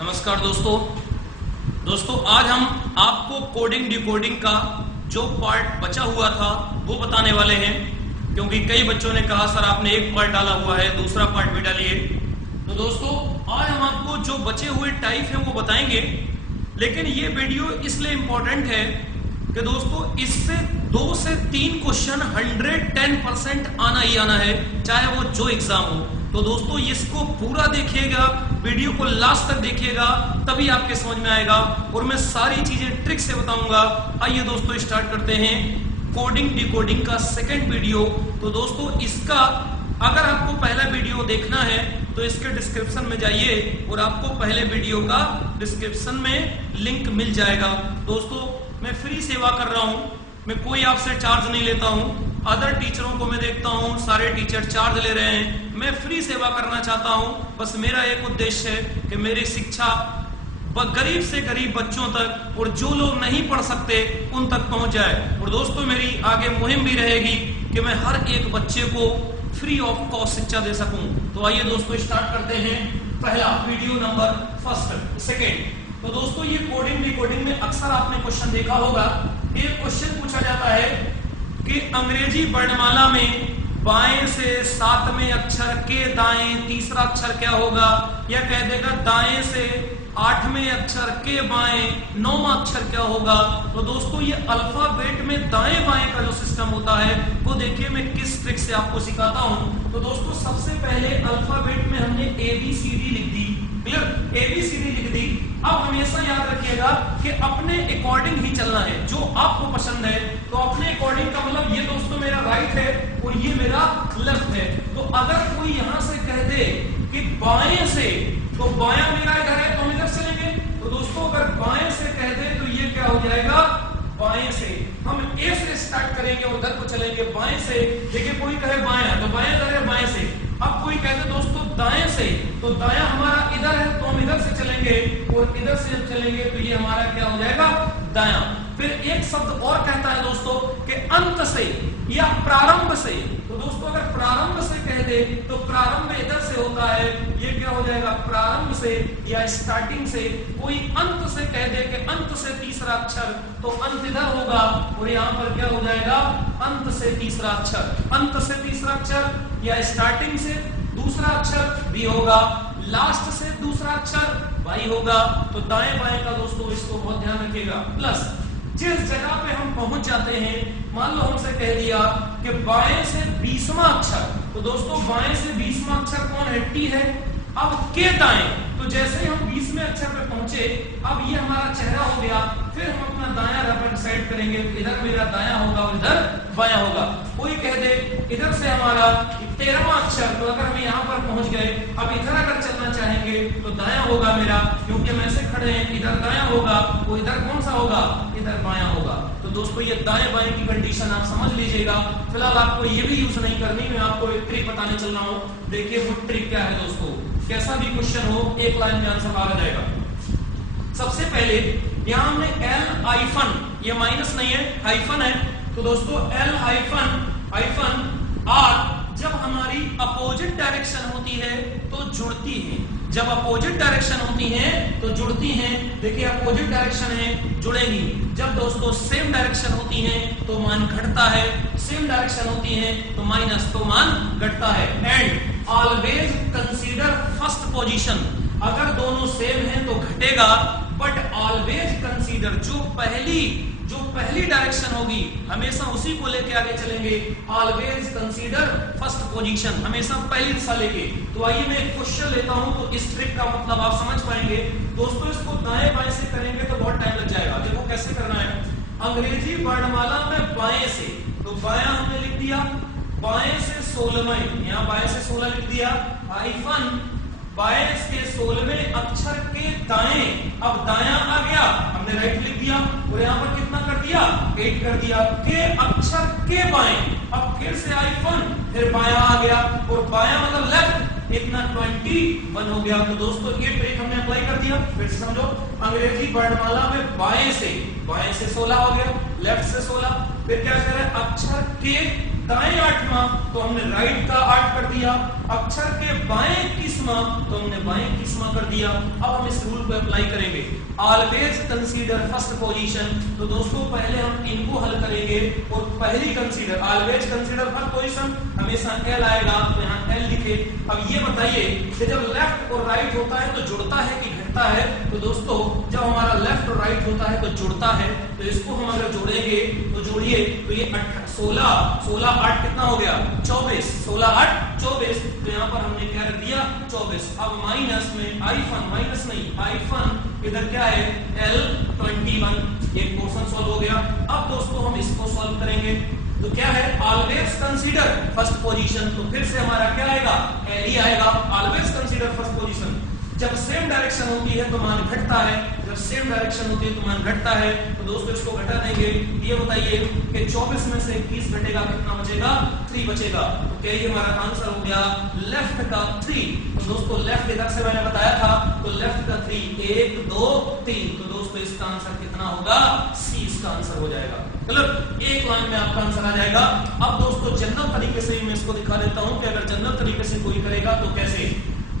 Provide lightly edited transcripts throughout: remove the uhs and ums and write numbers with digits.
नमस्कार दोस्तों आज हम आपको कोडिंग डिकोडिंग का जो पार्ट बचा हुआ था वो बताने वाले हैं, क्योंकि कई बच्चों ने कहा सर आपने एक पार्ट डाला हुआ है, दूसरा पार्ट भी डालिए। तो दोस्तों आज हम आपको जो बचे हुए टाइप है वो बताएंगे, लेकिन ये वीडियो इसलिए इंपॉर्टेंट है कि दोस्तों इससे 2 से 3 क्वेश्चन 110% आना ही आना है, चाहे वो जो एग्जाम हो। तो दोस्तों इसको पूरा देखिएगा, वीडियो को लास्ट तक देखिएगा, तभी आपके समझ में आएगा और मैं सारी चीजें ट्रिक से बताऊंगा। आइए दोस्तों स्टार्ट करते हैं कोडिंग डिकोडिंग का सेकंड वीडियो। तो दोस्तों इसका अगर आपको पहला वीडियो देखना है तो इसके डिस्क्रिप्शन में जाइए और आपको पहले वीडियो का डिस्क्रिप्शन में लिंक मिल जाएगा। दोस्तों मैं फ्री सेवा कर रहा हूं, मैं कोई आपसे चार्ज नहीं लेता हूं। अदर टीचरों को मैं देखता हूं सारे टीचर चार्ज ले रहे हैं, मैं फ्री सेवा करना चाहता हूं। बस मेरा एक उद्देश्य है कि मेरी शिक्षा गरीब से गरीब बच्चों तक और जो लोग नहीं पढ़ सकते उन तक पहुंच जाए। और दोस्तों मेरी आगे मुहिम भी रहेगी कि मैं हर एक बच्चे को फ्री ऑफ कॉस्ट शिक्षा दे सकूं। तो आइए दोस्तों स्टार्ट करते हैं पहला वीडियो नंबर सेकेंड। तो दोस्तों ये कोडिंग डिकोडिंग में अक्सर आपने क्वेश्चन देखा होगा, एक क्वेश्चन पूछा जाता है कि अंग्रेजी वर्णमाला में बाएं से 7वें अक्षर के दाएं तीसरा अक्षर क्या होगा, या कह देगा दाएं से 8वें अक्षर के बाएं 9वां अक्षर क्या होगा। तो दोस्तों ये अल्फाबेट में दाएं बाएं का जो सिस्टम होता है वो देखिए मैं किस ट्रिक से आपको सिखाता हूं। तो दोस्तों सबसे पहले अल्फाबेट में हमने ABCD लिख दी, क्लियर, ABCD लिख दी। अब हमेशा याद रखिएगा कि अपने अकॉर्डिंग ही चलना है, जो आपको पसंद है। तो अपने अकॉर्डिंग का मतलब ये दोस्तों मेरा राइट है और ये मेरा लेफ्ट है। तो अगर कोई यहां से कह दे कि बाएं से, तो बायां मेरा इधर है तो हम इधर चलेंगे। तो दोस्तों अगर बाएं से कह दे तो ये क्या हो जाएगा, बाएं से। हम A से स्टार्ट करेंगे और उधर को चलेंगे बाएं से। देखिए कोई कहे बायां तो बाएं इधर है, बाएं से। अब कोई कहते दोस्तों दाएं से, तो दायां हमारा इधर है तो हम इधर से चलेंगे और इधर से जब चलेंगे तो ये हमारा क्या हो जाएगा, दायां। फिर एक शब्द और कहता है दोस्तों कि अंत से या प्रारंभ से। तो दोस्तों अगर प्रारंभ से कह दे तो प्रारंभ इधर से होता है, ये क्या हो जाएगा, प्रारंभ से या स्टार्टिंग से। कोई अंत से कह दे कि अंत से तीसरा अक्षर, तो अंत इधर होगा और यहाँ पर क्या हो जाएगा, अंत से तीसरा अक्षर। अंत से तीसरा अक्षर या स्टार्टिंग से दूसरा अक्षर भी होगा, लास्ट से दूसरा अक्षर वाई होगा। तो दाएं बाएं का दोस्तों इसको बहुत ध्यान रखिएगा। प्लस जिस जगह पे हम पहुंच जाते हैं, मान लो हमसे कह दिया कि बाएं से 20वां अक्षर, तो दोस्तों बाएं से 20वां अक्षर कौन है, टी है। अब के दाएं, तो जैसे ही हम 20वें अक्षर पे पहुंचे, अब ये हमारा चेहरा हो गया। फिर हम अपना दायां रबर डिसाइड करेंगे, इधर मेरा दायां होगा और इधर बायां होगा। कोई कह दे इधर से हमारा 13वां अक्षर, तो अगर हम यहाँ पर पहुंच गए, अब इधर अगर चलना चाहेंगे तो दायां होगा मेरा, क्योंकि हम ऐसे खड़े हैं, इधर दायां होगा और इधर कौन सा होगा, इधर बायां होगा। तो दोस्तों ये दाएं बाएं की कंडीशन आप समझ लीजिएगा। फिलहाल आपको ये भी यूज नहीं करनी, मैं आपको एक ट्रिक बताने चल रहा हूँ। देखिए वो ट्रिक क्या है दोस्तों, कैसा भी क्वेश्चन हो एक लाइन में आंसर आ जाएगा। सबसे पहले यहाँ हमने L हाइफन, ये माइनस नहीं है, हाइफन है। तो दोस्तों L हाइफन R जब हमारी अपोजिट डायरेक्शन होती है तो जुड़ती है, जब अपोजिट डायरेक्शन होती है तो जुड़ती हैं। देखिए अपोजिट डायरेक्शन है, जुड़ेगी। जब दोस्तों सेम डायरेक्शन होती है तो मान घटता है, सेम डायरेक्शन होती है तो माइनस, तो मान घटता है। And always consider first position, अगर दोनों सेम हैं तो घटेगा, बट ऑलवेज कंसीडर जो पहली डायरेक्शन होगी हमेशा उसी को लेके आगे चलेंगे। ऑलवेज कंसीडर फर्स्ट पोजीशन, हमेशा पहली दिशा लेके। तो आइए मैं एक क्वेश्चन लेता हूं तो इस ट्रिक का मतलब आप समझ पाएंगे। दोस्तों इसको दाएं बाएं से करेंगे तो बहुत टाइम लग जाएगा। देखो कैसे करना है, अंग्रेजी वर्णमाला में बाएं से, तो बायां हमने लिख दिया, बाएं से 16वें, यहाँ बाएं से 16 लिख दिया, हाइफन बाएं के 16वें अक्षर के दाएं। अब दायां आ गया, हमने राइट लिख दिया और यहाँ पर कितना कर दिया, 8 कर दिया। के अक्षर के बाएं, अब फिर से हाइफन, फिर बायां आ गया और बायां मतलब लेफ्ट, इतना 21 हो गया। तो दोस्तों ये ट्रिक हमने अप्लाई कर दिया। फिर से समझो, अंग्रेजी वर्णमाला में बाएं से 16 हो गया, लेफ्ट से 16। फिर क्या करें, अक्षर के दाएं 8वां, तो हमने राइट का 8 कर दिया। अक्षर के बाएं 21 इक्कीसवां, तो हमने बाएं इक्कीसवां कर दिया। अब हम इस रूल को अप्लाई करेंगे, ऑलवेज कंसीडर फर्स्ट पोजीशन। तो दोस्तों पहले हम इनको हल करेंगे और पहली consider, always consider first position, हमेशा एल आएगा, तो यहाँ एल लिखे। अब ये बताइए कि जब लेफ्ट और राइट होता है तो जुड़ता है कि घटता है? तो दोस्तों जब हमारा लेफ्ट और राइट होता है तो जुड़ता है, तो इसको हम अगर जोड़ेंगे तो जोड़िए, तो ये 16 8 कितना हो गया? 24, 16 8 24। तो यहाँ पर हमने क्या रख दिया? 24। अब माइनस में आईफन, माइनस नहीं आईफन, इधर क्या है? L 21। ये पोर्शन सॉल्व हो गया। अब दोस्तों हम इसको सॉल्व करेंगे, तो क्या है? Always consider first position. तो फिर से हमारा क्या आएगा? एल ही आएगा। Always consider first position. जब सेम डायरेक्शन होती है तो मान घटता है, जब सेम डायरेक्शन होती है तो मान घटता है। तो दोस्तों इसको घटा देंगे। ये बताइए कि 24 में से 21 घटेगा, कितना बचेगा? 3 बचेगा। तो क्या ये हमारा आंसर हो गया लेफ्ट का 3? तो दोस्तों लेफ्ट इधर से मैंने बताया था, तो लेफ्ट का 3, 1 2 3। तो दोस्तों इसका आंसर कितना होगा? सी इसका आंसर हो जाएगा। मतलब एक लाइन में आपका आंसर आ जाएगा। अब दोस्तों जनरल तरीके से मैं इसको दिखा देता हूं कि अगर जनरल तरीके से कोई करेगा तो कैसे।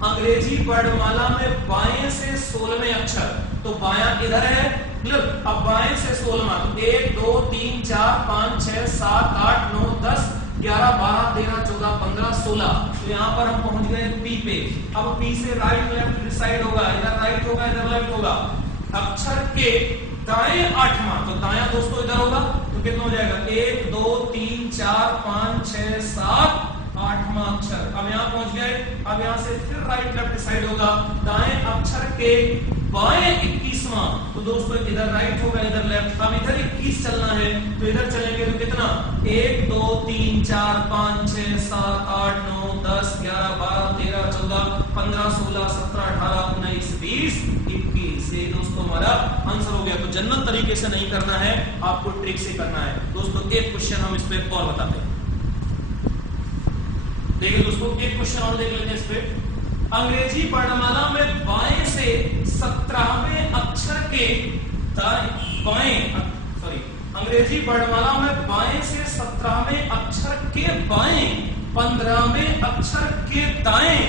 अंग्रेजी वर्णमाला में बाएं से 16वें अक्षर, तो बायां इधर है, मतलब अब बाएं से 16वां, तो 1 2 3 4 5 6 7 8 9 10 11 12 13 14 15 16। तो यहाँ पर हम पहुंच गए पी पे। अब पी से राइट लेफ्ट डिसाइड होगा, इधर राइट होगा इधर लेफ्ट होगा। अक्षर के दाएं 8वां, तो दायां दोस्तों इधर होगा, तो कितना हो जाएगा? 1 2 3 4 5 6 7 8वां अक्षर। अब यहाँ पहुंच गए। अब यहाँ से फिर राइट लेफ्ट डिसाइड होगा, दाएं अक्षर के बाएं 21वां, तो दोस्तों इधर राइट होगा इधर लेफ्ट। अब इधर 21 चलना है, तो इधर चलेंगे तो कितना? 1 2 3 4 5 6 7 8 9 10 11 12 13 14 15 16 17 18 19 20 21। ये दोस्तों हमारा आंसर हो गया। तो जनरल तरीके से नहीं करना है, आपको ट्रिक से करना है। दोस्तों एक क्वेश्चन हम इस पे और बताते हैं। देखिए दोस्तों एक क्वेश्चन और देख लेते हैं इस पे। अंग्रेजी वर्णमाला में बाएं से 17वें अक्षर के अंग्रेजी वर्णमाला में बाएं से 17वें अक्षर के बाएं 15वें अक्षर के दाएं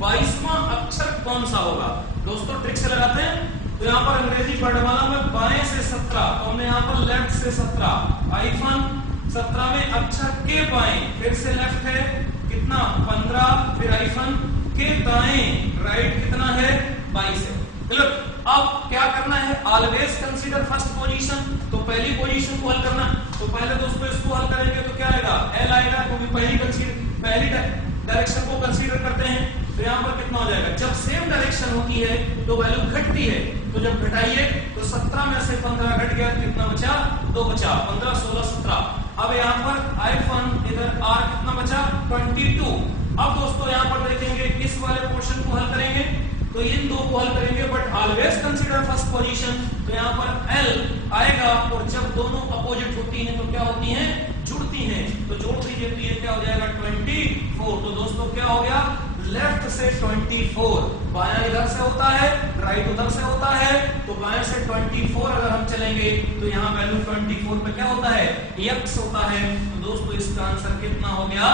22वां अक्षर कौन सा होगा? दोस्तों ट्रिक से लगाते हैं। तो यहाँ पर अंग्रेजी वर्णमाला में बाएं से 17, तो हमने यहाँ पर लेफ्ट से 17, आईफन 17वें अक्षर के बाएं, फिर से लेफ्ट है कितना? 15, फिर आईफन के दाएं राइट कितना है? 22 है। चलो अब क्या करना है? Always consider first position. तो पहली पोजीशन को हल करना, तो पहले दोस्तों इसको हल करेंगे तो क्या आएगा? एल आएगा, क्योंकि पहली डायरेक्शन को कंसीडर करते हैं। तो यहाँ पर कितना हो जाएगा? जब सेम डायरेक्शन होती है तो वैल्यू घटती है, तो जब घटाइए तो 17 में से 15 घट गया, कितना बचा? 2 बचा, 15 16 17। अब यहाँ पर आईफन इधर आर कितना बचा? 22। अब दोस्तों यहाँ पर देखेंगे इस वाले पोर्शन को हल करेंगे, तो इन दो को हल करेंगे, but always consider first position. तो यहाँ पर एल आएगा, और जब दोनों अपोजिट होती हैं तो क्या होती हैं? जुड़ती हैं। तो जोड़ दीजिए तो ये क्या हो जाएगा? 24। तो दोस्तों क्या हो गया? लेफ्ट से 24, बायां इधर से होता है, राइट उधर से होता है, तो बाएं से 24 अगर हम चलेंगे तो यहाँ वैल्यू 24 पे क्या होता है? x होता है। तो दोस्तों इसका आंसर कितना हो गया?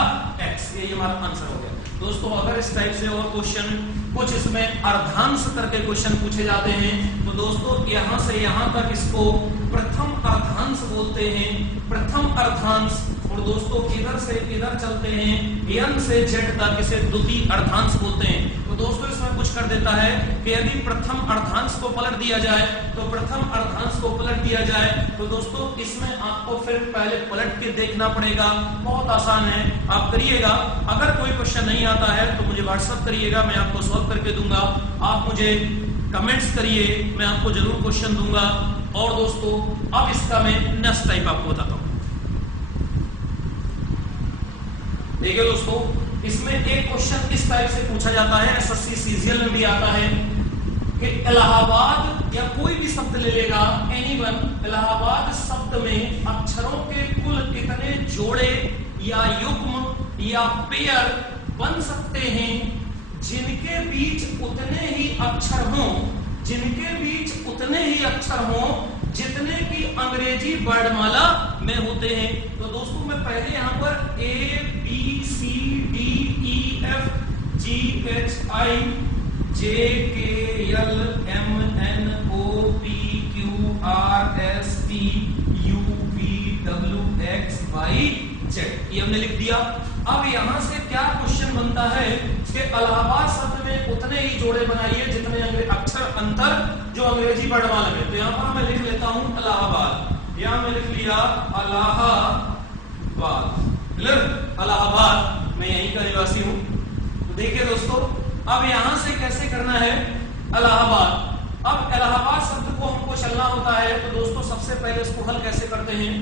x। ये हमारा आंसर हो गया। दोस्तों अगर इस टाइप से और क्वेश्चन कुछ इसमें अर्धांश करके क्वेश्चन पूछे जाते हैं, तो दोस्तों यहां से यहां तक इसको प्रथम अर्धांश बोलते हैं, प्रथम अर्धांश। और दोस्तों इधर से इधर चलते हैं, n से z तक इसे द्वितीय अर्धांश बोलते हैं। तो दोस्तों इसमें कुछ कर देता है कि यदि प्रथम अर्धांश को पलट दिया जाए, तो प्रथम अर्धांश को पलट दिया जाए, तो दोस्तों इसमें आपको फिर पहले पलट के देखना पड़ेगा। बहुत आसान है, आप करिएगा। अगर कोई क्वेश्चन नहीं आता है तो मुझे व्हाट्सएप करिएगा, मैं आपको सॉल्व करके दूंगा। आप मुझे कमेंट्स करिए, मैं आपको जरूर क्वेश्चन दूंगा। और दोस्तों अब इसका मैं नेक्स्ट टाइप आपको बताता हूं। देखिए दोस्तों इसमें एक क्वेश्चन इस टाइप से पूछा जाता है, एसएससी सीजीएल में भी आता है कि इलाहाबाद या कोई भी शब्द ले लेगा, एनीवन, इलाहाबाद शब्द में अक्षरों के कुल कितने जोड़े या युग्म या पेयर बन सकते हैं जिनके बीच उतने ही अक्षर हों, जिनके बीच उतने ही अक्षर हों जितने की अंग्रेजी वर्णमाला में होते हैं। तो दोस्तों मैं पहले यहाँ पर A B C D E F GHIJKLMNOPQRSTUVWXYZ, ये हमने लिख दिया। अब यहां से क्या क्वेश्चन बनता है कि इलाहाबाद शब्द में उतने ही जोड़े बनाइए जितने अक्षर अंतर जो अंग्रेजी वर्णमाला में। तो यहां पर मैं लिख लेता हूं इलाहाबाद, यहां मैं लिख लिया इलाहाबाद, इलाहाबाद, मैं यहीं का निवासी हूं। तो देखिए दोस्तों, अब यहां से कैसे करना है इलाहाबाद। अब इलाहाबाद शब्द को हमको चलना होता है, तो दोस्तों सबसे पहले इसको हल कैसे करते हैं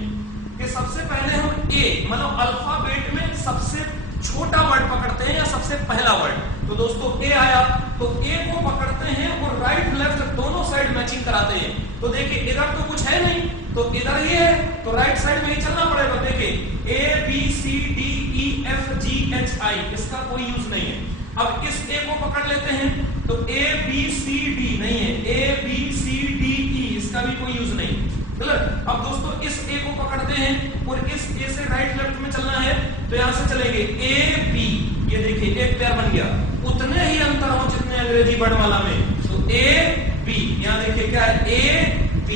कि सबसे पहले हम ए मतलब अल्फाबेट में सबसे छोटा वर्ड पकड़ते हैं या सबसे पहला वर्ड। तो दोस्तों ए आया, तो ए को पकड़ते हैं और राइट लेफ्ट दोनों साइड मैचिंग कराते हैं। तो देखिए इधर तो कुछ है नहीं, तो इधर ये है, तो राइट साइड में ही चलना पड़ेगा। देखिए ABCDEFGHI, इसका कोई यूज नहीं है। अब इस ए को पकड़ लेते हैं, तो ABCD नहीं है, ABCDE, इसका भी कोई यूज नहीं। अब दोस्तों इस ए को पकड़ते हैं और इस ए से राइट लेफ्ट में चलना है, तो यहां से चलेंगे AB, ये देखिए एक पेयर बन गया, उतने ही अंतर हो जितने अंग्रेजी वर्णमाला में। तो AB, यहां देखिए क्या है AB,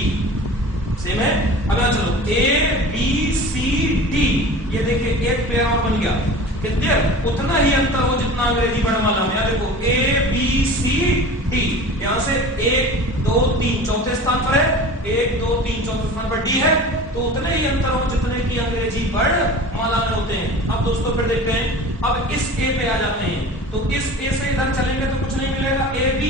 सेम है। अब यहां चलो ABCD, ये देखिए एक पेयर और बन गया, कितने उतना ही अंतर हो जितना अंग्रेजी वर्णमाला में। यहां देखो ABCD, यहां से 1 2 3 चौथे स्थान पर है, 1 2 3 चौथे स्थान पर डी है, तो उतने ही अंतर हो जितने की अंग्रेजी वर्णमाला में होते हैं। अब दोस्तों फिर देखते हैं, अब इस ए पे आ जाते हैं, तो इस ए से इधर चलेंगे तो कुछ नहीं मिलेगा, AB,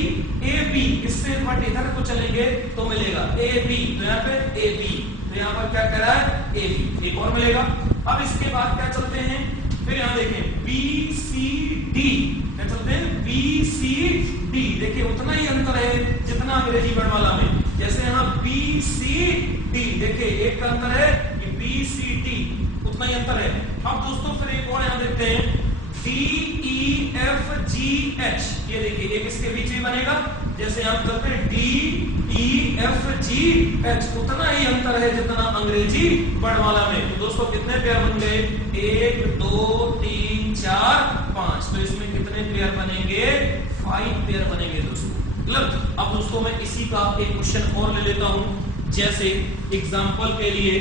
इससे बट इधर को चलेंगे तो मिलेगा AB, तो यहाँ पे AB, तो यहाँ पर क्या कह रहा है AB, एक और मिलेगा। अब इसके बाद क्या चलते हैं, फिर यहाँ देखें BCD, क्या चलते हैं BCD, देखिए उतना ही अंतर है जितना अंग्रेजी वर्णमाला में। जैसे यहाँ BCD, देखिए एक का अंतर है, कि BCD उतना ही अंतर है। अब दोस्तों फिर एक और यहाँ देखते हैं DEFGH, ये देखिए एक इसके बीच में बनेगा, जैसे यहाँ चलते हैं DEFGH, उतना ही अंतर है जितना अंग्रेजी वर्णमाला में। तो दोस्तों कितने पेयर बन गए, 1 2 3 4 5, तो इसमें कितने पेयर बनेंगे, 5 पेयर बनेंगे दोस्तों। अब दोस्तों मैं इसी का एक क्वेश्चन और ले लेता हूं, जैसे एग्जांपल के लिए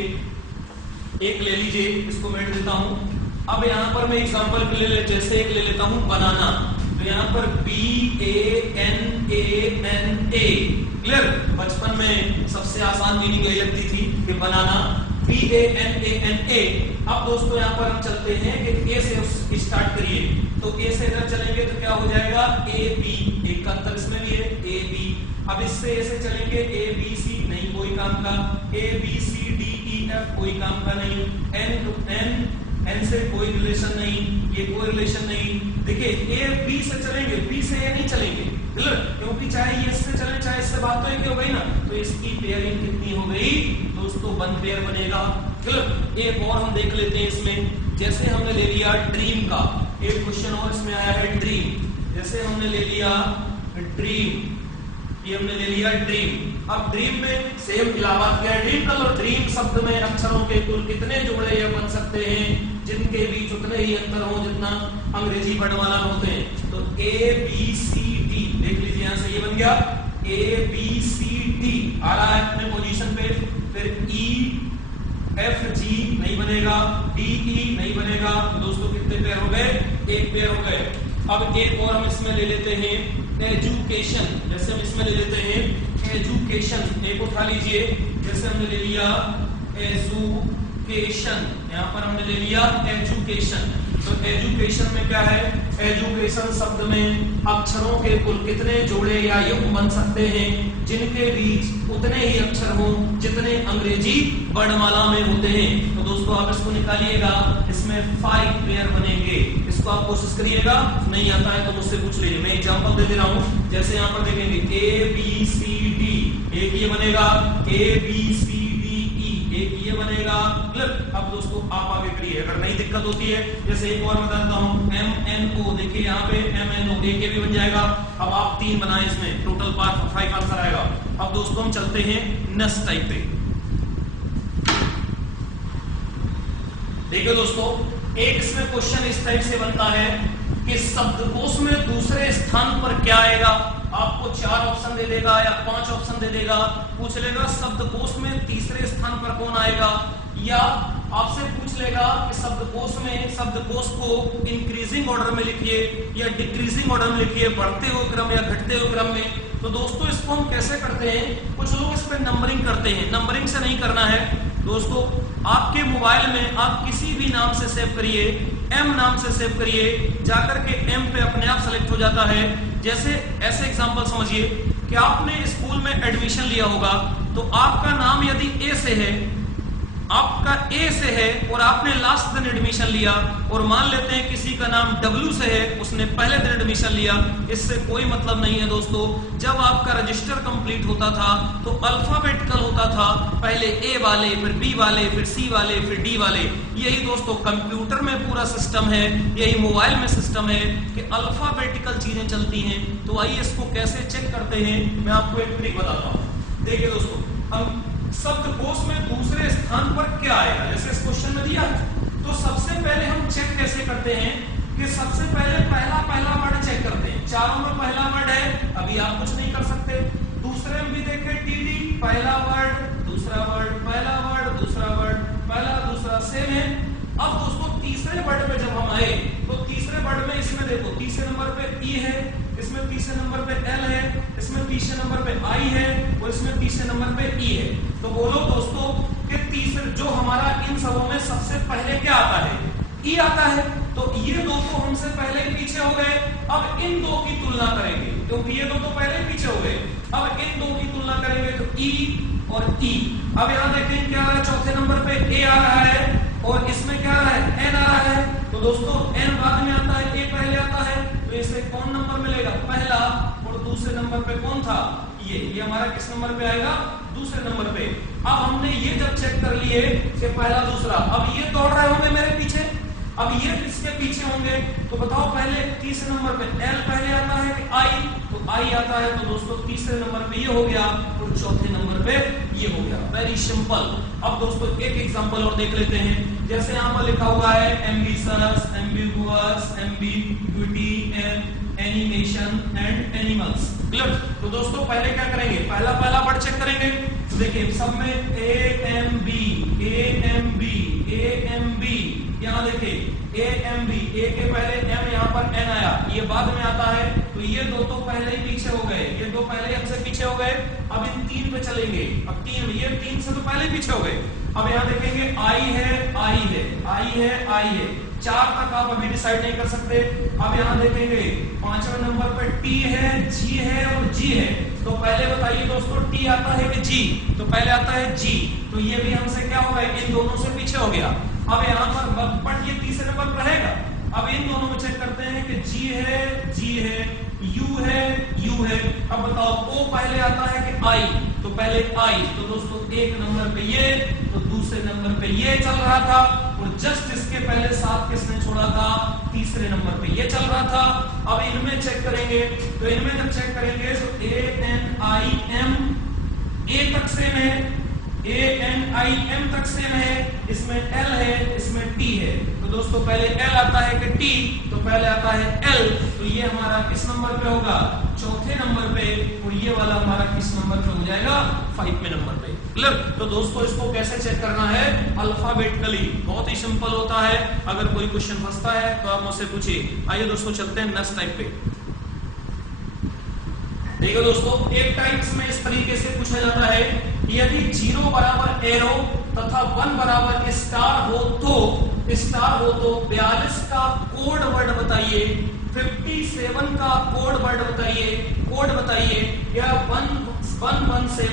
एक ले लीजिए, इसको मैं देता हूं। अब यहां पर मैं एग्जांपल के लिए जैसे एक ले लेता हूं बनाना, तो यहां पर BANANA, क्लियर। बचपन में सबसे आसान मीनिंग यही लगती थी कि बनाना, BANANA। अब दोस्तों यहां पर हम चलते हैं कि ए से स्टार्ट करिए, तो ए से इधर चलेंगे तो क्या हो जाएगा AB, एक का अंतर इसमें भी है AB। अब इससे ऐसे चलेंगे ABC, नहीं कोई काम का, ABCDEF कोई काम का नहीं, N से कोई रिलेशन नहीं, ये कोई रिलेशन नहीं। देखिए A B से चलेंगे, B से A नहीं चलेंगे, क्योंकि चाहे ये इससे चले चाहे इससे बात तो एक हो गई ना, तो इसकी पेयरिंग कितनी हो गई दोस्तों, 1 पेयर बनेगा। एक और हम देख लेते हैं इसमें, जैसे हमने ले लिया ड्रीम का, एक क्वेश्चन और इसमें आया है ड्रीम, जैसे हमने ले लिया ड्रीम, ये हमने ले लिया ड्रीम। अब ड्रीम में सेम इलाहाबाद क्या है, ड्रीम कलर। ड्रीम शब्द में अक्षरों के कुल कितने जोड़े ये बन सकते हैं जिनके बीच उतने ही अंतर हो जितना अंग्रेजी वर्णमाला में होते हैं। तो ABCD देख लीजिए, यहां से ये बन गया ABCD, आ रहा है अपने पोजीशन पे। फिर EFG नहीं बनेगा, DE नहीं बनेगा। दोस्तों कितने पेयर हो गए, 1 पेयर हो गए। अब एक और हम इसमें ले लेते हैं एजुकेशन, जैसे हम इसमें ले लेते हैं एजुकेशन, एक उठा लीजिए, जैसे हमने ले लिया एजुकेशन, यहाँ पर हमने ले लिया एजुकेशन। तो एजुकेशन में क्या है, एजुकेशन शब्द में अक्षरों के कुल कितने जोड़े या युग्म बन सकते हैं जिनके बीच उतने ही अक्षर हो जितने अंग्रेजी वर्णमाला में होते हैं। तो दोस्तों आप इसको निकालिएगा, इसमें 5 पेयर बनेंगे। इसको आप कोशिश करिएगा, नहीं आता है तो मुझसे पूछ लीजिए, मैं एग्जांपल दे दे रहा हूं। जैसे यहाँ पर देखेंगे ABCD, एक ये बनेगा, ABCDE एक ये बनेगा। अब दोस्तों आप आगे करिए, अगर नहीं दिक्कत होती है, जैसे एक और बताता हूँ MNO, देखिए यहाँ पे MNO एक ये भी बन जाएगा। अब आप 3 बनाए, इसमें टोटल 5 आंसर आएगा। अब दोस्तों हम चलते हैं नेक्स्ट टाइप पे। देखिए दोस्तों, एक इसमें क्वेश्चन इस टाइप से बनता है कि शब्दकोश में दूसरे स्थान पर क्या आएगा। आपको 4 ऑप्शन दे देगा या 5 ऑप्शन दे देगा, पूछ लेगा शब्दकोश में तीसरे स्थान पर कौन आएगा, या आपसे पूछ लेगा कि शब्दकोश को इंक्रीजिंग ऑर्डर में लिखिए या डिक्रीजिंग ऑर्डर में लिखिए, बढ़ते हुए क्रम या घटते हुए क्रम में। तो दोस्तों इसको हम कैसे करते हैं, कुछ लोग इस पर नंबरिंग करते हैं, नंबरिंग से नहीं करना है दोस्तों। आपके मोबाइल में आप किसी भी नाम से सेव करिए, एम नाम से सेव करिए, जाकर के एम पे अपने आप सेलेक्ट हो जाता है। जैसे ऐसे एग्जांपल समझिए कि आपने स्कूल में एडमिशन लिया होगा, तो आपका नाम यदि ए से है, आपका ए से है और आपने लास्ट दिन एडमिशन लिया, और मान लेते हैं किसी का नाम डब्ल्यू से है, उसने पहले दिन एडमिशन लिया, इससे कोई मतलब नहीं है दोस्तों। जब आपका रजिस्टर कंप्लीट होता था तो अल्फाबेटिकल होता था, पहले ए वाले, फिर बी वाले, फिर सी वाले, फिर डी वाले। यही दोस्तों कंप्यूटर में पूरा सिस्टम है, यही मोबाइल में सिस्टम है कि अल्फाबेटिकल चीजें चलती हैं। तो आइए इसको कैसे चेक करते हैं, मैं आपको एक ट्रिक बताता हूं। देखिए दोस्तों, हम शब्दकोश में दूसरे स्थान पर क्या आएगा, जैसे इस क्वेश्चन में दिया, तो सबसे पहले हम चेक कैसे करते हैं कि सबसे पहले पहला वर्ड चेक करते हैं। चारों में पहला वर्ड है, अभी आप कुछ नहीं कर सकते। दूसरे में भी देखें टीडी, पहला वर्ड, दूसरा वर्ड, पहला वर्ड, दूसरा वर्ड, पहला दूसरा सेम है। अब दोस्तों तीसरे वर्ड पे जब हम आए, तो तीसरे वर्ड में इसमें देखो, तीसरे नंबर पे ई है, इसमें तीसरे नंबर पे एल है, इसमें तीसरे नंबर पे आई है, और इसमें तीसरे नंबर पे ई है। तो बोलो दोस्तों कि तीसरे जो हमारा इन सबों में सबसे पहले क्या आता है, ई आता है। तो ये दो तो हमसे पहले ही पीछे हो गए। अब इन दो की तुलना करेंगे, क्योंकि ये दो तो पहले ही पीछे हो गए। अब इन दो की तुलना करेंगे तो ई और ई। अब यहाँ देखें क्या आ रहा है, चौथे नंबर पे ए आ रहा है, और इसमें क्या आ रहा है, एन आ रहा है। तो दोस्तों एन बाद में आता है, ए पहले आता है, तो इसे कौन नंबर मिलेगा, पहला। और दूसरे नंबर पे कौन था, ये हमारा किस नंबर पे आएगा, दूसरे नंबर पे। अब हमने ये जब चेक कर लिए कि पहला दूसरा, अब ये दौड़ रहे होंगे मेरे पीछे, अब ये किसके पीछे होंगे, तो बताओ पहले तीसरे नंबर पे एल पहले आता है कि आई, तो आई आता है। तो दोस्तों तीसरे नंबर पे ये हो गया और चौथे नंबर पे ये हो गया। Very simple. अब दोस्तों एक एग्जांपल और देख लेते हैं। जैसे यहाँ पर लिखा हुआ है ambitious, ambiguous, ambiguity, animation and animals. Clear. तो दोस्तों पहले क्या करेंगे, पहला वर्ड चेक करेंगे। देखिए सब में A M B, A M B, A M B. यहाँ देखिए ए एम बी, ए के पहले एम, यहाँ पर एन आया, ये बाद में आता है। तो ये दो तो पहले ही पीछे हो गए, ये दो पहले ही हमसे पीछे हो गए। अब इन तीन पे चलेंगे। अब तीन, ये तीन से तो पहले ही पीछे हो गए। अब यहाँ देखेंगे आई है, आई है, आई है, आई है। 4 तक आप अभी डिसाइड नहीं कर सकते। अब यहाँ देखेंगे 5वें नंबर पर टी है, जी है और जी है। तो पहले बताइए दोस्तों टी आता है कि जी, तो पहले आता है जी, तो ये भी हमसे क्या हो गया, इन दोनों से पीछे हो गया। अब यहाँ पर बट ये तीसरे नंबर पर रहेगा। अब इन दोनों में चेक करते हैं कि जी है, जी है, यू है, यू है। अब बताओ ओ पहले आता है कि आई, तो पहले आई, तो दोस्तों एक नंबर पे ये, तो दूसरे नंबर पे ये चल रहा था, और जस्ट इसके पहले साथ किसने छोड़ा था, तीसरे नंबर पे ये चल रहा था। अब इनमें चेक करेंगे, तो इनमें जब चेक करेंगे तो ए एन आई एम, ए तक सेम है, ए एन आई एम तक सेम है, इसमें एल है, इसमें टी है। तो दोस्तों पहले एल आता है कि टी, तो पहले आता है एल, तो ये हमारा किस नंबर पे होगा, चौथे नंबर पे, और ये वाला हमारा किस नंबर पे हो जाएगा, 5वें नंबर पे। क्लियर। तो दोस्तों इसको कैसे चेक करना है, अल्फाबेटिकली, बहुत ही सिंपल होता है। अगर कोई क्वेश्चन फंसता है तो आप मुझसे पूछिए। आइए दोस्तों चलते हैं नेक्स्ट टाइप पे। देखो दोस्तों एक टाइप्स में इस तरीके से पूछा जाता है, यदि 0 बराबर एरो तथा 1 बराबर स्टार हो तो 42 का कोड वर्ड बताइए, 57 का कोड वर्ड बताइए, या 117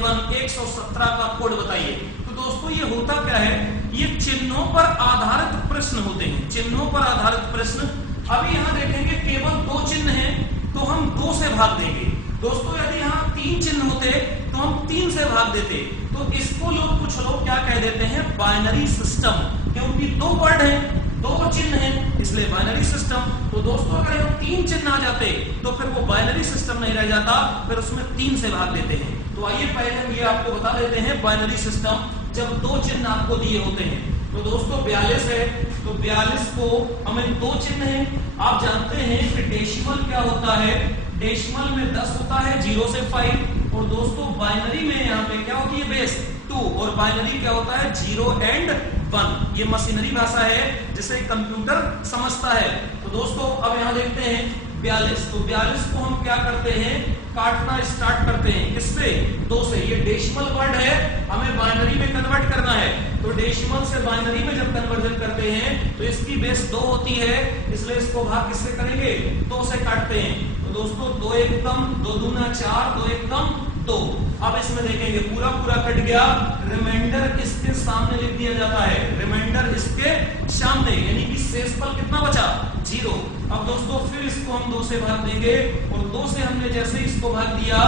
117 का कोड बताइए। तो दोस्तों ये होता क्या है, ये चिन्हों पर आधारित प्रश्न होते हैं, चिन्हों पर आधारित प्रश्न। अभी यहाँ देखेंगे केवल 2 चिन्ह हैं, तो हम 2 से भाग देंगे। दोस्तों यदि यहाँ 3 चिन्ह होते तो हम 3 से भाग देते। तो इसको कुछ लोग क्या कह देते हैं, बाइनरी सिस्टम, क्योंकि 2 वर्ड हैं, 2 चिन्ह हैं, इसलिए बाइनरी सिस्टम। तो दोस्तों अगर यहाँ 3 चिन्ह आ जाते तो फिर वो बाइनरी सिस्टम नहीं रह जाता, फिर उसमें 3 से भाग देते हैं। तो आइए पहले हम ये आपको बता देते हैं बाइनरी सिस्टम, जब 2 चिन्ह आपको दिए होते हैं। तो दोस्तों 42 है, तो 42 को हमें दो चिन्ह है। आप जानते हैं कि डेसिमल क्या होता है, डेसिमल में 10 होता है 0 से 5, और दोस्तों बाइनरी में यहाँ पे क्या होती है बेस 2, और बाइनरी क्या होता है 0 एंड 1। ये मशीनरी भाषा है जिसे कंप्यूटर समझता है। तो दोस्तों अब यहाँ देखते हैं 42, तो 42 को हम क्या करते हैं, काटना स्टार्ट करते हैं, किससे 2 से। ये डेसिमल वर्ड है, हमें बाइनरी में कन्वर्ट करना है, तो डेसिमल से बाइनरी में जब कन्वर्जन करते हैं तो इसकी बेस 2 होती है, इसलिए इसको भाग किससे करेंगे 2 से काटते हैं। तो दोस्तों 2 एकम 2 दूना 4, 2 एकम 2। अब इसमें देखेंगे पूरा पूरा कट गया, रिमाइंडर इसके सामने लिख दिया जाता है, रिमाइंडर इसके सामने, यानी कि शेषफल कितना बचा 0। अब दोस्तों फिर इसको हम 2 से भाग देंगे, और 2 से हमने जैसे इसको भाग दिया,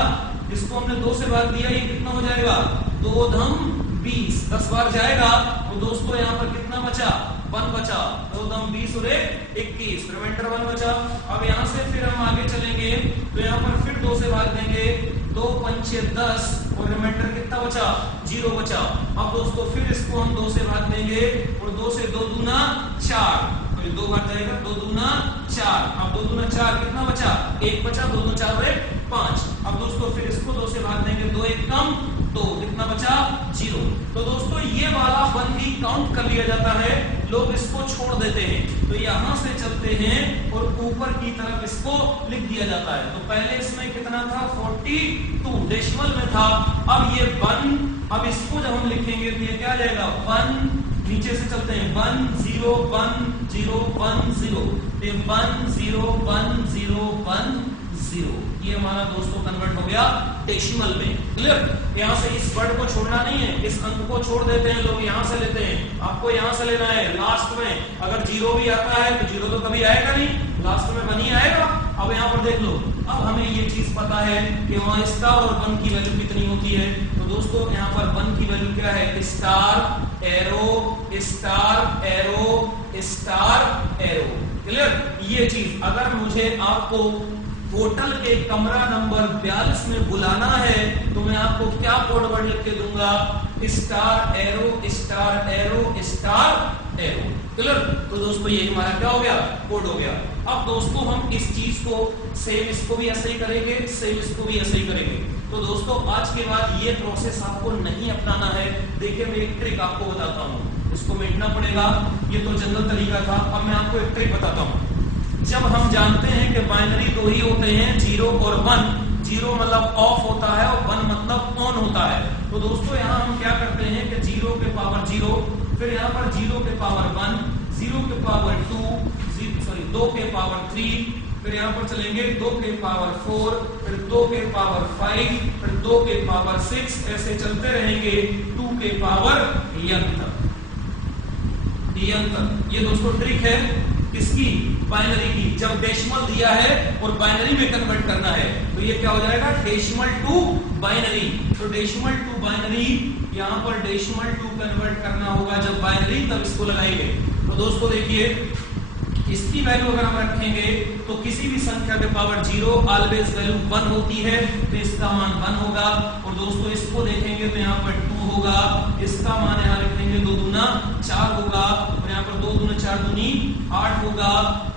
इसको हमने 2 से भाग दिया, ये कितना हो जाएगा 2 धम 20, 10 बार जाएगा। तो दोस्तों यहाँ पर कितना बचा 1 बचा, 2 धम 20 और 21, रिमाइंडर 1 बचा। अब यहाँ से फिर हम आगे चलेंगे, तो यहाँ पर फिर 2 से भाग देंगे, 2 पंचे 10, और रिमाइंडर कितना बचा 0 बचा। अब दोस्तों फिर इसको हम 2 से भाग देंगे, और 2 से 2 दूना 4, 2 बार जाएगा, 2 दूना 4, अब 2 दूना 4 कितना बचा 1 बचा, 2 दूना 4 और 5। अब दोस्तों फिर इसको 2 से भाग देंगे, 2 एकम 2, कितना बचा 0। तो दोस्तों ये वाला 1 भी काउंट कर लिया जाता है, लोग इसको छोड़ देते हैं, तो यहां से चलते हैं और ऊपर की तरफ इसको लिख दिया जाता है। तो पहले इसमें कितना था 42 डेसिमल में था, अब ये 1, अब इसको जब हम लिखेंगे तो ये क्या आ जाएगा 1, नीचे से चलते हैं 1 0 1 0 1 0, 1 0 1 0 1 0, ये हमारा दोस्तों कन्वर्ट हो गया डेसिमल में। क्लियर, यहाँ से इस वर्ड को छोड़ना नहीं है, इस अंक को छोड़ देते हैं लोग, यहाँ से लेते हैं, आपको यहाँ से लेना है लास्ट में। अगर 0 भी आता है तो 0 तो कभी आएगा नहीं, लास्ट में 1 ही आएगा। अब यहाँ पर देख लो, अब हमें ये चीज पता है कि वहां स्टार और 1 की वैल्यू कितनी होती है। तो दोस्तों यहाँ पर 1 की वैल्यू क्या है, star arrow star arrow star arrow. Clear, ये चीज अगर मुझे आपको होटल के कमरा नंबर 42 में बुलाना है तो मैं आपको क्या कोड वर्ड लिख के दूंगा, star arrow star arrow star arrow. Clear, तो दोस्तों ये हमारा क्या हो गया कोड हो गया। अब दोस्तों हम इस चीज को सेम इसको भी ऐसे ही करेंगे, सेम इसको भी ऐसे ही करेंगे। तो दोस्तों आज के बाद ये प्रोसेस आपको नहीं अपनाना है। देखिए मैं एक ट्रिक आपको बताता हूँ, इसको मिटना पड़ेगा, ये तो जनरल तरीका था। अब मैं आपको एक ट्रिक बताता हूँ। जब हम जानते हैं कि बाइनरी 2 ही होते हैं 0 और 1, 0 मतलब ऑफ होता है और 1 मतलब ऑन होता है। तो दोस्तों यहाँ हम क्या करते हैं कि 0 के पावर 0, फिर यहाँ पर 0 के पावर 1, 0 के पावर 2 के पावर 3, फिर यहाँ पर चलेंगे 2 के पावर 4, फिर 2 के पावर 5, फिर 2 के पावर 6, ऐसे चलते रहेंगे 2 के पावर n तक। ये दोस्तों ट्रिक है किसकी, बाइनरी की। जब डेसिमल दिया है और बाइनरी में कन्वर्ट करना है तो ये क्या हो जाएगा डेसिमल टू बाइनरी। तो डेसिमल टू बाइनरी, यहाँ पर डेसिमल टू कन्वर्ट करना होगा जब बाइनरी, तब इसको लगाएंगे। तो दोस्तों देखिए इसकी वैल्यू अगर हम रखेंगे तो किसी भी संख्या के पावर 0 ऑलवेज वैल्यू 1 होती है, तो इसका मान 1 होगा। और दोस्तों इसको देखेंगे तो यहाँ पर 2 होगा, इसका मान यहाँ लिखेंगे 2 दूना 4 होगा, और यहाँ पर 2 दूना 4 दूनी 8 होगा,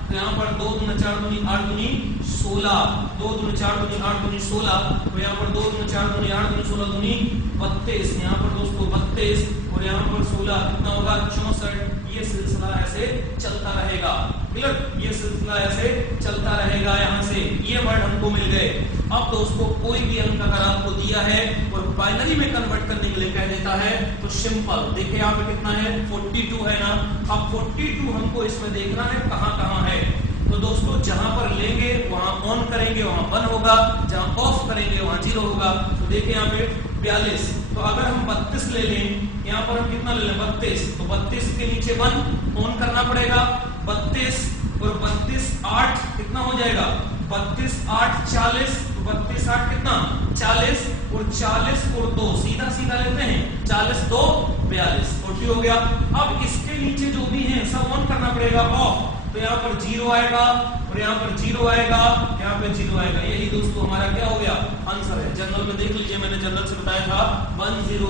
तो यहाँ पर 2 दूना 4 दूनी 8 दूनी 16, 2 दूना 4 दूनी 8 दूनी 16, तो यहाँ पर 2 दूना 4 दूनी 8 दूनी 16 दूनी 32, यहाँ पर दोस्तों 32, और यहाँ पर 16 कितना होगा 64। ये सिलसिला ऐसे चलता रहेगा। क्लियर, ये सिलसिला ऐसे चलता रहेगा। यहाँ से ये वर्ड हमको मिल गए। अब दोस्तों कोई भी अंक अगर आपको दिया है और बाइनरी में कन्वर्ट करने के लिए कह देता है तो सिंपल, देखिए यहाँ पे कितना है 42 है ना। अब 42 हमको इसमें देखना है कहाँ कहाँ है। तो दोस्तों जहां पर लेंगे वहां ऑन करेंगे वहां 1 होगा, जहां ऑफ करेंगे वहां 0 होगा। तो देखिए यहाँ पे 42, तो अगर हम 32 ले लें, यहाँ पर हम कितना ले लें 32, तो 32 के नीचे 1 ऑन करना पड़ेगा। 32 और 32 8 कितना हो जाएगा 32 8 40, तो 32 8 कितना 40, और 40 और 2 सीधा सीधा लेते हैं 40 2 42, 40 हो गया। अब इसके नीचे जो भी है सब ऑन करना पड़ेगा ऑफ, तो यहाँ पर 0 आएगा और यहाँ पर 0 आएगा, यहाँ पे 0 आएगा। यही दोस्तों हमारा क्या हो गया आंसर है। जनरल में देख लीजिए, मैंने जनरल से बताया था 10 10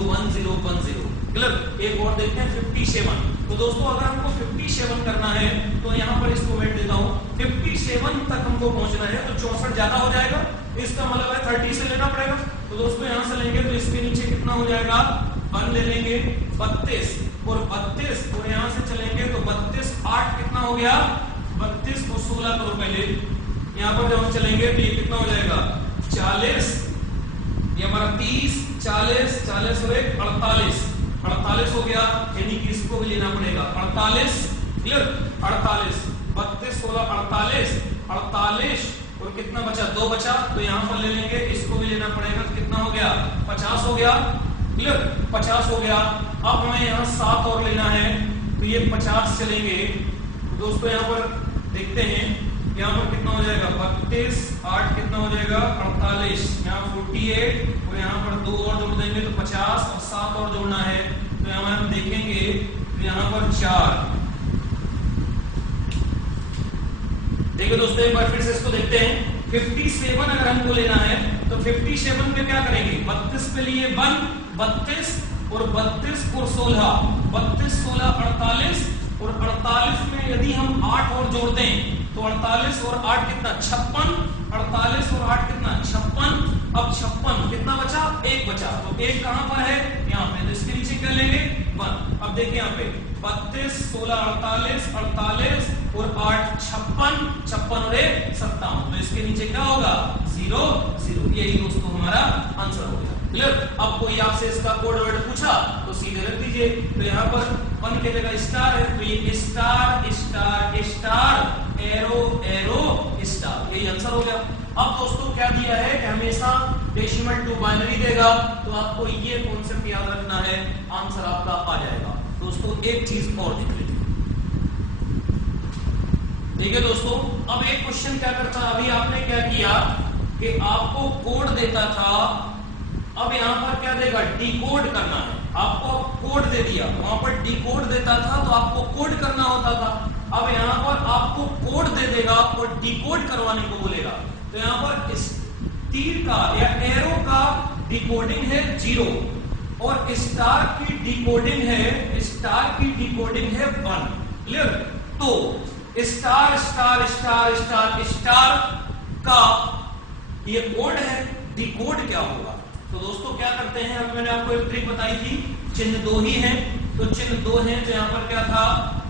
10। क्लियर, एक और देखते हैं 57। तो दोस्तों अगर हमको 57 करना है तो यहाँ पर इसको वेट देता हूँ, 57 तक हमको पहुंचना है तो 64 ज्यादा हो जाएगा, इसका मतलब है 30 से लेना पड़ेगा। तो दोस्तों यहाँ से लेंगे तो इसके नीचे कितना हो जाएगा, 1 ले लेंगे 32 और 32 और यहाँ से चलेंगे तो 32 8 कितना हो गया 32 और 16 करो पहले, यहाँ पर जब हम चलेंगे तो ये कितना हो जाएगा 40, ये हमारा 30 40 40 और 48 48 हो गया, यानी कि इसको भी लेना पड़ेगा 48 क्लियर 48 32 16 48 48 और कितना बचा 2 बचा, तो यहाँ पर ले लेंगे इसको भी लेना पड़ेगा, तो कितना हो गया 50 हो गया क्लियर 50 हो गया। अब हमें यहाँ 7 और लेना है तो ये 50 चलेंगे। तो दोस्तों यहाँ पर देखते हैं, यहाँ पर कितना हो जाएगा 32 8 कितना हो जाएगा 48, यहाँ 48 और यहाँ पर 2 और जोड़ देंगे तो 50 और 7 और जोड़ना है तो यहाँ हम देखेंगे तो यहाँ पर 4। देखिए दोस्तों एक बार फिर से इसको देखते हैं, 57 अगर हमको लेना है तो 57 पे क्या करेंगे 32 पे लिए 1 32 और 32 और 16 32 16 48 और 48 में यदि हम 8 और जोड़ दें तो 48 और 8 कितना 56, 48 और 8 कितना 56, अब 56 कितना बचा 1 बचा, तो 1 कहां पर है यहाँ पे, तो इसके नीचे क्या लेंगे 1। अब देखिए यहाँ पे 32 16 48 48 और 8 56 56 और 1 57, तो इसके नीचे क्या होगा 0 0, यही दोस्तों हमारा आंसर हो गया क्लियर। अब कोई आपसे इसका कोड वर्ड पूछा तो सीधे रख दीजिए, तो यहाँ पर 1 के जगह स्टार है तो ये star star star arrow arrow star, यही आंसर हो गया। अब दोस्तों क्या दिया है कि हमेशा डेसिमल टू बाइनरी देगा, तो आपको ये कॉन्सेप्ट याद रखना है, आंसर आपका आ जाएगा। दोस्तों एक चीज और देख लेते हैं, ठीक है दोस्तों। अब एक क्वेश्चन क्या करता है, अभी आपने क्या किया कि आपको कोड देता था, अब यहाँ पर क्या देगा डिकोड करना है, आपको कोड दे दिया, वहां पर डिकोड देता था तो आपको कोड करना होता था, अब यहाँ पर आपको कोड दे देगा और डिकोड करवाने को बोलेगा। तो यहाँ पर इस तीर का या एरो का डिकोडिंग है 0 और स्टार की डिकोडिंग है 1 क्लियर। तो star star star star star का ये कोड है, डिकोड क्या होगा। तो दोस्तों क्या करते हैं, अब मैंने आपको एक ट्रिक बताई थी, चिन्ह 2 ही हैं, तो चिन्ह 2 हैं, तो यहाँ पर क्या था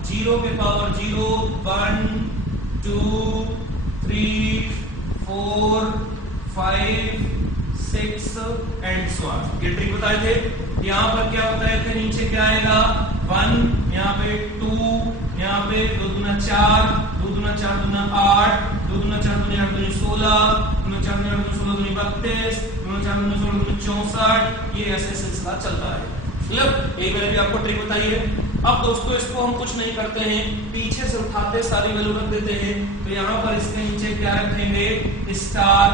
0 के पावर 0 1 2 3 4 5 6 एंड सो ऑन, ये ट्रिक बताए थे। यहाँ पर क्या बताए थे, नीचे क्या आएगा 1, यहाँ पे 2, यहाँ पे 2 दूना 4, 2 दूना 4 दूना 8, 2 दूना 4 दूना 8 दूनी 16, 2 दूना 4 दूना 8 दूनी 16 दूनी 32, 2 दूना 4 दूना 16 दूनी 64, ये ऐसे सिलसिला चलता है मतलब एक मैंने भी आपको ट्रिक बताई है। अब दोस्तों इसको हम कुछ नहीं करते हैं, पीछे से उठाते सारी वैल्यू रख देते हैं, तो यहाँ पर इसके नीचे क्या रखेंगे स्टार,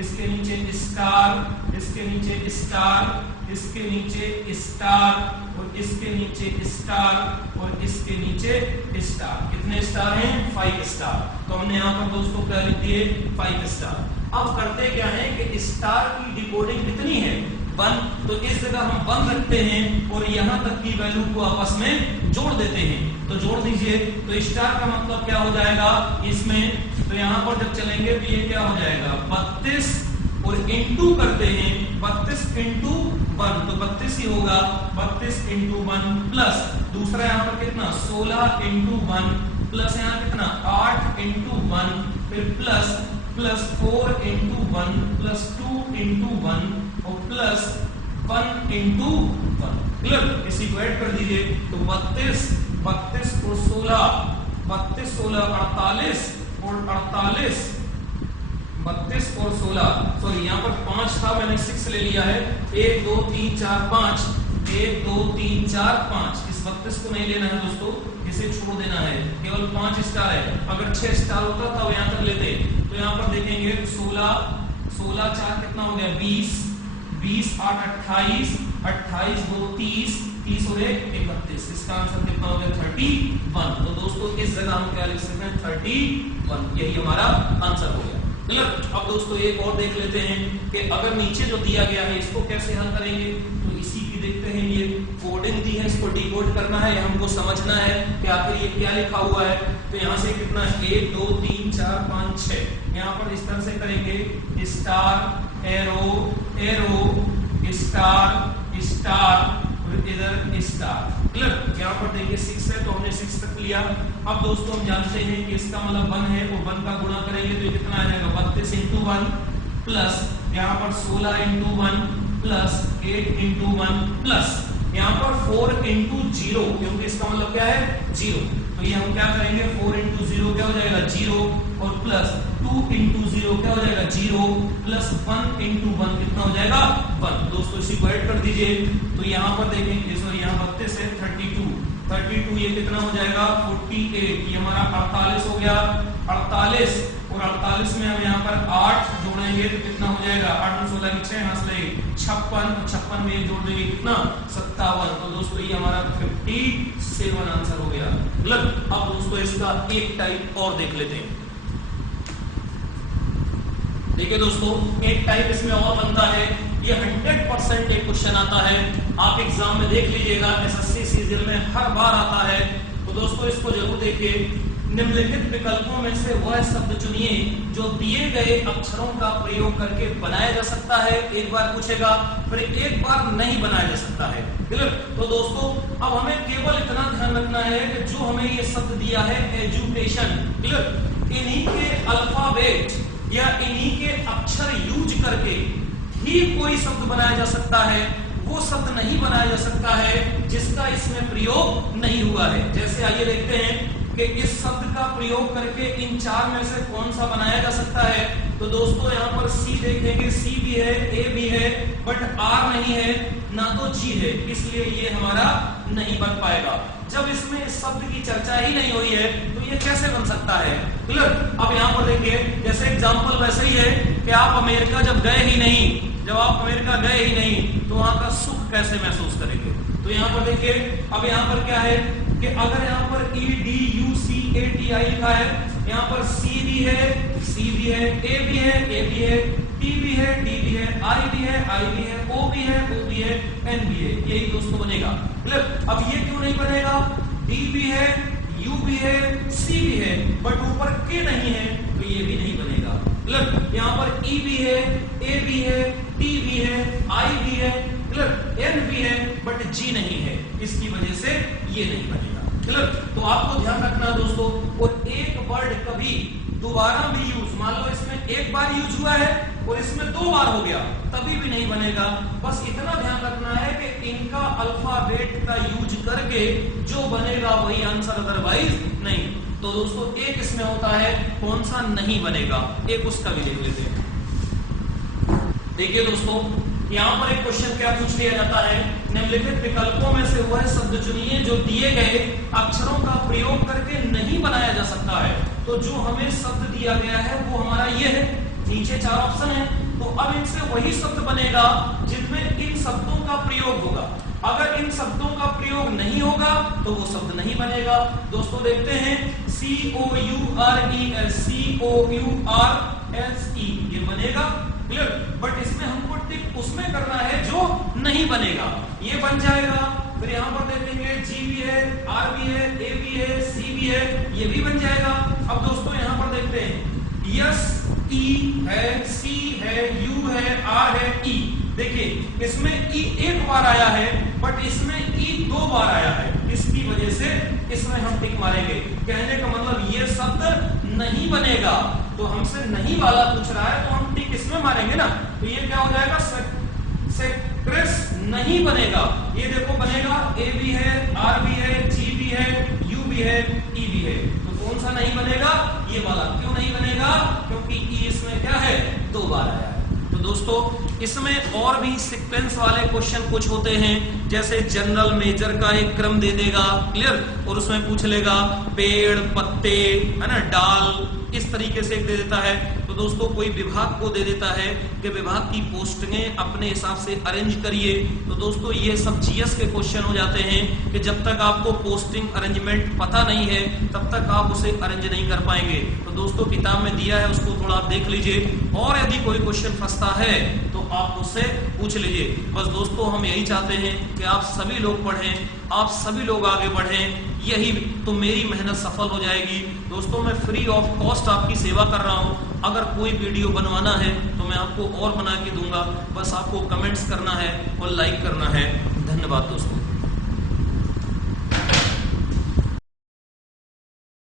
इसके नीचे स्टार, इसके नीचे स्टार, इसके नीचे स्टार और इसके नीचे स्टार और इसके नीचे स्टार। कितने स्टार हैं 5 स्टार, तो हमने यहाँ पर दोस्तों क्या लिख दिए 5 स्टार। अब करते क्या है कि स्टार की डिकोडिंग कितनी है 1, तो इस जगह हम 1 रखते हैं और यहाँ तक की वैल्यू को आपस में जोड़ देते हैं, तो जोड़ दीजिए। तो स्टार का मतलब क्या हो जाएगा इसमें, तो यहाँ पर जब चलेंगे तो ये क्या हो जाएगा 32 और इंटू करते हैं 32 इंटू 1 तो 32 ही होगा, 32 इंटू 1 प्लस दूसरा यहाँ पर कितना 16 इंटू 1 प्लस यहाँ कितना 8 इंटू 1 फिर प्लस 4 इंटू 1 प्लस 2 इंटू 1 और प्लस 1 इंटू 1 क्लियर। इसी को ऐड कर दीजिए तो 32 और 16 32 16 48 और 48 32 और 16 सॉरी यहाँ पर 5 था मैंने 6 ले लिया है 1 2 3 4 5 1 2 3 4 5 इस 32 को नहीं लेना है दोस्तों, इसे छोड़ देना है, केवल 5 स्टार है। अगर 6 स्टार होता तो यहाँ तक लेते, तो यहाँ पर देखेंगे 16 4 कितना हो गया 20 20 8 28 28 2 30 30 और 1 31, इसका आंसर कितना हो गया 31। तो दोस्तों इस जगह हम क्या लिख सकते हैं 31, यही हमारा आंसर हो गया क्लियर। अब दोस्तों एक और देख लेते हैं कि अगर नीचे जो दिया गया है इसको कैसे हल करेंगे, तो इसी की इसकी देखते हैं ये कोडिंग दी है, इसको डिकोड करना है, हमको समझना है कि आखिर ये क्या लिखा हुआ है। तो यहाँ से कितना 1 2 3 4 5 6 यहाँ पर इस तरह से करेंगे star arrow arrow star star और इधर स्टार। क्लियर? यहाँ पर देखिए 6 है तो हमने 6 तक लिया। अब दोस्तों हम जानते हैं कि इसका मतलब 1 है, वो 1 का गुणा करेंगे तो ये कितना आ जाएगा 32 × 1 प्लस यहाँ पर 16 × 1 प्लस 8 × 1 प्लस यहाँ पर 4 × 0, क्योंकि इसका मतलब क्या है 0। तो ये हम क्या करेंगे 4 × 0 क्या हो जाएगा 0 और प्लस 2 × 0 क्या हो जाएगा 0 प्लस 1 × 1 कितना हो जाएगा 1। दोस्तों इसी को ऐड कर दीजिए तो यहाँ पर देखेंगे सॉरी यहाँ 32 है 32 ये कितना हो जाएगा 48, ये हमारा 48 हो गया 48 और 48 में हम यहाँ पर 8 जोड़ेंगे तो कितना हो जाएगा 8 × 16 6 यहाँ से 56 और 56 में जोड़ देंगे कितना 57। तो दोस्तों ये हमारा 57 आंसर हो गया। मतलब अब दोस्तों इसका एक टाइप और देख लेते हैं। देखिए दोस्तों एक टाइप इसमें और बनता है, ये 100% एक क्वेश्चन आता है, आप एग्जाम में देख लीजिएगा, एसएससी सीजीएल में हर बार आता है। तो दोस्तों इसको जरूर देखिए। निम्नलिखित विकल्पों में से वह शब्द चुनिए जो दिए गए अक्षरों का प्रयोग करके बनाया जा सकता है। एक बार पूछेगा फिर एक बार नहीं बनाया जा सकता है। क्लियर? तो दोस्तों अब हमें केवल इतना ध्यान रखना है कि जो हमें ये शब्द दिया है एजुकेशन, क्लियर, इन्हीं के अल्फाबेट या इन्हीं के अक्षर यूज करके ही कोई शब्द बनाया जा सकता है, वो शब्द नहीं बनाया जा सकता है जिसका इसमें प्रयोग नहीं हुआ है। जैसे आइए देखते हैं कि इस शब्द का प्रयोग करके इन 4 में से कौन सा बनाया जा सकता है। तो दोस्तों यहाँ पर सी देखेंगे, सी भी है, ए भी है, बट आर नहीं है, ना तो जी है, इसलिए ये हमारा नहीं बन पाएगा। जब इसमें इस शब्द की चर्चा ही नहीं हुई है तो ये कैसे बन सकता है। क्लियर? अब यहाँ पर देखिए जैसे एग्जांपल वैसे ही है कि आप अमेरिका जब गए ही नहीं, जब आप अमेरिका गए ही नहीं तो वहां का सुख कैसे महसूस करेंगे। तो यहाँ पर देखिए अब यहाँ पर क्या है कि अगर यहाँ पर EDUCATI लिखा है, यहाँ पर C भी है, A भी है, T भी है, I भी है, O भी है, N भी है, यही दोस्तों बनेगा। क्लियर? अब ये क्यों नहीं बनेगा, D भी है, U भी है, C भी है, बट ऊपर K नहीं है तो ये भी नहीं बनेगा। क्लियर? यहाँ पर E भी है, A भी है, T भी है, I भी है, क्लियर, N भी है, बट G नहीं है, इसकी वजह से ये नहीं बनेगा। क्लियर? तो आपको ध्यान रखना दोस्तों, और एक वर्ड कभी दोबारा भी यूज, मान लो इसमें एक बार यूज हुआ है और इसमें 2 बार हो गया तभी भी नहीं बनेगा। बस इतना ध्यान रखना है कि इनका अल्फाबेट का यूज करके जो बनेगा वही आंसर, अदरवाइज नहीं। तो दोस्तों एक इसमें होता है कौन सा नहीं बनेगा, एक उसका भी देख लेते हैं। देखिए दोस्तों यहाँ पर एक क्वेश्चन क्या पूछ लिया जाता है, निम्नलिखित विकल्पों में से वह शब्द चुनिए जो दिए गए अक्षरों का प्रयोग करके नहीं बनाया जा सकता है। तो जो हमें शब्द दिया गया है वो हमारा ये है, नीचे 4 ऑप्शन है, तो अब इनसे वही शब्द बनेगा जिनमें इन शब्दों का प्रयोग होगा। अगर इन शब्दों का प्रयोग नहीं होगा तो वो शब्द नहीं बनेगा। दोस्तों देखते हैं COURESE ये बनेगा। क्लियर? बट इसमें हमको टिक उसमें करना है जो नहीं बनेगा, ये बन जाएगा। फिर यहाँ पर देखेंगे G भी है, R भी है, A भी है, C भी है, ये भी बन जाएगा। अब दोस्तों यहाँ पर देखते हैं यस E है, C है, U है, R है, E। देखिए इसमें E एक बार आया है बट इसमें E 2 बार आया है, इसकी वजह से इसमें हम टिक मारेंगे। कहने का मतलब ये शब्द नहीं बनेगा, तो हमसे नहीं वाला पूछ रहा है तो हम टिक इसमें मारेंगे ना, तो ये क्या हो जाएगा सेक्रेस नहीं बनेगा। ये देखो बनेगा A भी है, R भी है, G भी है, U भी है, E भी है, तो कौन सा नहीं बनेगा, ये वाला। क्यों नहीं बनेगा, क्योंकि E इसमें क्या है 2 बार आया है। तो दोस्तों इसमें और भी सीक्वेंस वाले क्वेश्चन कुछ होते हैं, जैसे जनरल मेजर का एक क्रम दे देगा। क्लियर? और उसमें पूछ लेगा पेड़, पत्ते, है ना, डाल, इस तरीके से दे देता है। तो दोस्तों कोई विभाग को दे देता है कि विभाग की पोस्टिंगें अपने हिसाब से अरेंज करिए, तो दोस्तों ये सब जीएस के क्वेश्चन हो जाते हैं कि जब तक आपको पोस्टिंग अरेंजमेंट पता नहीं है तब तक आप उसे अरेंज नहीं कर पाएंगे। तो दोस्तों किताब में दिया है, उसको थोड़ा आप देख लीजिए, और यदि कोई क्वेश्चन फंसता है तो आप उससे पूछ लीजिए। बस दोस्तों हम यही चाहते हैं कि आप सभी लोग पढ़ें, आप सभी लोग आगे बढ़ें, यही तो मेरी मेहनत सफल हो जाएगी। दोस्तों मैं फ्री ऑफ कॉस्ट आपकी सेवा कर रहा हूं। अगर कोई वीडियो बनवाना है तो मैं आपको और बना के दूंगा, बस आपको कमेंट्स करना है और लाइक करना है। धन्यवाद दोस्तों।